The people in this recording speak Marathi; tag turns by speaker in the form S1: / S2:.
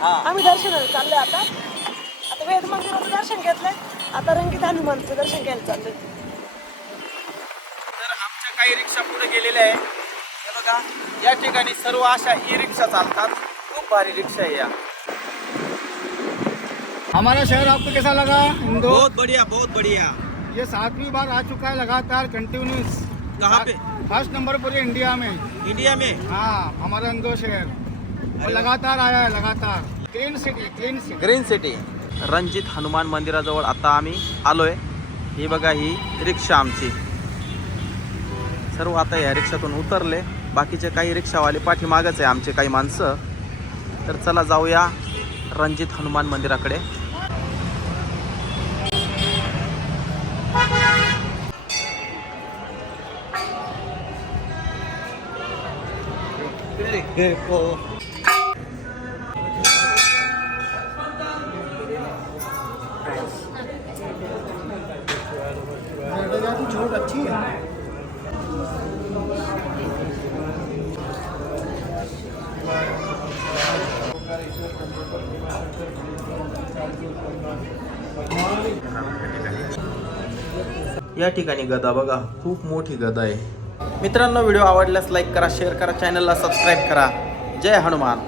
S1: हा.
S2: आम्ही दर्शनाला चाललोय आता. आता वेद मंदिराचं दर्शन घेतलंय. आता रंगीत हनुमानचं दर्शन घ्यायला चाललोय.
S1: तर आमच्या काही रिक्षा पुढे गेलेल्या आहे हे बघा या ठिकाणी सर्व अशा ई रिक्षा चालतात. खूप भारी रिक्षा आहे या.
S3: हमारा शहर आपको कैसा लगा? इंदौर?
S1: बहुत बढ़िया बहुत बढ़िया.
S3: ये सातवीं बार आ चुका है लगातार कंटिन्यूस
S1: कहाँ पे?
S3: फर्स्ट नंबर पूरे इंडिया में।
S1: इंडिया में?
S3: हाँ हमारा इंदौर शहर। और लगातार आया है लगातार। Clean city clean city
S1: green city Ranjit Hanuman मंदिराजवळ आता आम्ही आलोय. ही बघा ही रिक्षा आमची. सर्व आता या रिक्षातून उतरले. बाकीचे काही रिक्षावाले पाठीमागच आहे आमचे काही माणसं. तर चला जाऊया रणजित हनुमान मंदिराकडे.
S3: छूट अच्छी है।
S1: या ठिकाणी गदा बघा खूप मोठी गदा आहे. मित्रांनो व्हिडिओ आवडल्यास लाईक करा शेअर करा चॅनलला सबस्क्राईब करा. जय हनुमान.